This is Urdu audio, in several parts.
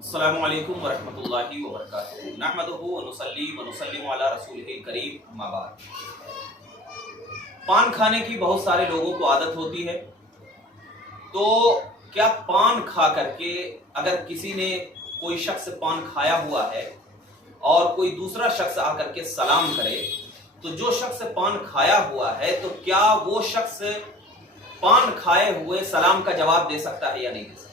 السلام علیکم ورحمۃ اللہ وبرکاتہ نحمدہ ونصلی ونسلم علی رسولہ الکریم اما بعد۔ پان کھانے کی بہت سارے لوگوں کو عادت ہوتی ہے، تو کیا پان کھا کر کے اگر کسی نے کوئی شخص پان کھایا ہوا ہے اور کوئی دوسرا شخص آ کر کے سلام کرے تو جو شخص پان کھایا ہوا ہے تو کیا وہ شخص پان کھائے ہوئے سلام کا جواب دے سکتا ہے یا نہیں دے سکتا؟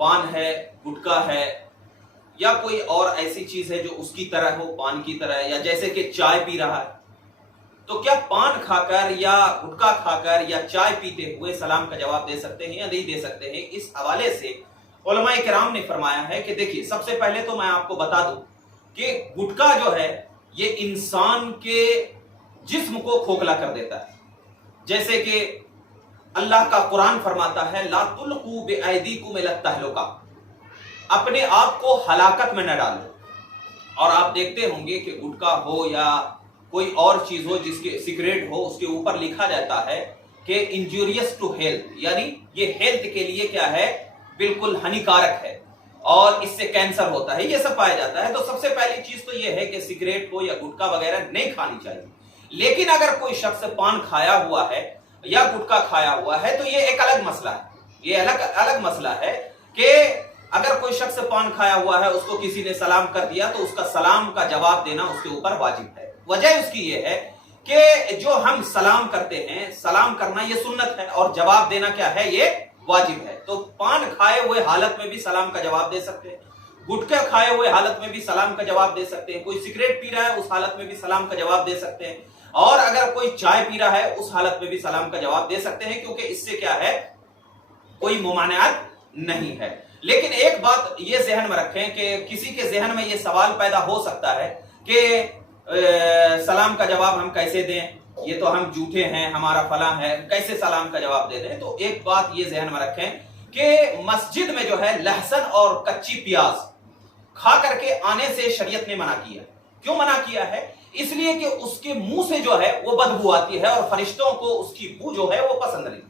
پان ہے، گٹکا ہے یا کوئی اور ایسی چیز ہے جو اس کی طرح ہو، پان کی طرح، یا جیسے کہ چائے پی رہا ہے، تو کیا پان کھا کر یا گٹکا کھا کر یا چائے پیتے ہوئے سلام کا جواب دے سکتے ہیں یا نہیں دے سکتے ہیں؟ اس حوالے سے علماء کرام نے فرمایا ہے کہ دیکھیے، سب سے پہلے تو میں آپ کو بتا دوں کہ گٹکا جو ہے یہ انسان کے جسم کو کھوکھلا کر دیتا ہے، جیسے کہ اللہ کا قرآن فرماتا ہے لا تلقوا بأیدیکم الی التہلکہ، اپنے آپ کو ہلاکت میں نہ ڈالو۔ اور آپ دیکھتے ہوں گے کہ گٹکا ہو یا کوئی اور چیز ہو، جس کے سگریٹ ہو، اس کے اوپر لکھا جاتا ہے کہ انجوریس ٹو ہیلتھ، یعنی یہ ہیلتھ کے لیے کیا ہے، بالکل ہانیکارک ہے اور اس سے کینسر ہوتا ہے، یہ سب پایا جاتا ہے۔ تو سب سے پہلی چیز تو یہ ہے کہ سگریٹ ہو یا گٹکا وغیرہ نہیں کھانی چاہیے۔ لیکن اگر کوئی شخص پان کھایا ہوا ہے یا گٹکا کھایا ہوا ہے تو یہ ایک الگ مسئلہ ہے، یہ الگ مسئلہ ہے کہ اگر کوئی شخص پان کھایا ہوا ہے، اس کو کسی نے سلام کر دیا تو اس کا سلام کا جواب دینا اس کے اوپر واجب ہے۔ وجہ اس کی یہ ہے کہ جو ہم سلام کرتے ہیں، سلام کرنا یہ سنت ہے اور جواب دینا کیا ہے، یہ واجب ہے۔ تو پان کھائے ہوئے حالت میں بھی سلام کا جواب دے سکتے ہیں، گٹکا کھائے ہوئے حالت میں بھی سلام کا جواب دے سکتے ہیں، کوئی سگریٹ پی رہا ہے اس حالت میں بھی سلام کا جواب دے سکتے ہیں، اور اگر کوئی چائے پی رہا ہے اس حالت میں بھی سلام کا جواب دے سکتے ہیں، کیونکہ اس سے کیا ہے، کوئی ممانعت نہیں ہے۔ لیکن ایک بات یہ ذہن میں رکھیں کہ کسی کے ذہن میں یہ سوال پیدا ہو سکتا ہے کہ سلام کا جواب ہم کیسے دیں، یہ تو ہم جھوٹے ہیں، ہمارا فلاں ہے، کیسے سلام کا جواب دے دیں؟ تو ایک بات یہ ذہن میں رکھیں کہ مسجد میں جو ہے لہسن اور کچی پیاز کھا کر کے آنے سے شریعت نے منع کیا۔ کیوں منع کیا ہے؟ اس لیے کہ اس کے منہ سے جو ہے وہ بدبو آتی ہے اور فرشتوں کو اس کی بو جو ہے وہ پسند نہیں،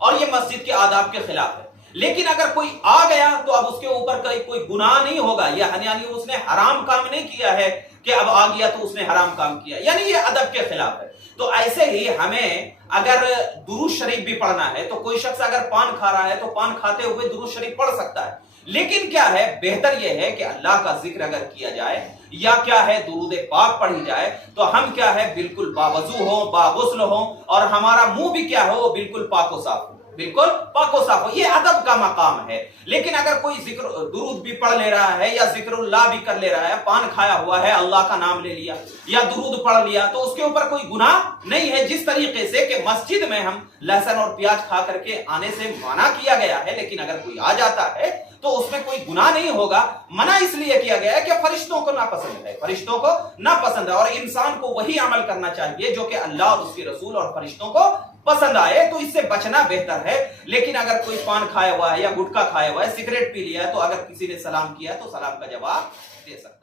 اور یہ مسجد کے آداب کے خلاف ہے۔ لیکن اگر کوئی آ گیا تو اب اس کے اوپر کوئی گناہ نہیں ہوگا، یعنی اس نے حرام کام نہیں کیا ہے کہ اب آ گیا تو اس نے حرام کام کیا، یعنی یہ ادب کے خلاف ہے۔ تو ایسے ہی ہمیں اگر درود شریف بھی پڑھنا ہے تو کوئی شخص اگر پان کھا رہا ہے تو پان کھاتے ہوئے درود شریف پڑھ سکتا ہے، لیکن کیا ہے، بہتر یہ ہے کہ اللہ کا ذکر اگر کیا جائے یا کیا ہے درود پاک پڑھی جائے تو ہم کیا ہے، بالکل باوضو ہوں، باغسل ہوں، اور ہمارا منہ بھی کیا ہو، بالکل پاک و صاف ہو، بالکل پاک و صاف ہو۔ یہ ادب کا مقام ہے۔ لیکن اگر کوئی درود بھی پڑھ لے رہا ہے یا ذکر اللہ بھی کر لے رہا ہے، پان کھایا ہوا ہے، اللہ کا نام لے لیا یا درود پڑھ لیا، تو اس کے اوپر کوئی گناہ نہیں ہے۔ جس طریقے سے کہ مسجد میں ہم لہسن اور پیاز کھا کر کے آنے سے منع کیا گیا ہے، لیکن اگر کوئی آ جاتا ہے تو اس میں کوئی گناہ نہیں ہوگا۔ منع اس لیے کیا گیا ہے کہ فرشتوں کو ناپسند ہے، فرشتوں کو ناپسند ہے، اور انسان کو وہی عمل کرنا چاہیے جو کہ اللہ اور اس کے رسول اور فرشتوں کو پسند آئے، تو اس سے بچنا بہتر ہے۔ لیکن اگر کوئی پان کھایا ہوا ہے یا گٹکا کھایا ہوا ہے، سگریٹ پی لیا ہے، تو اگر کسی نے سلام کیا تو سلام کا جواب دے سکتا ہے۔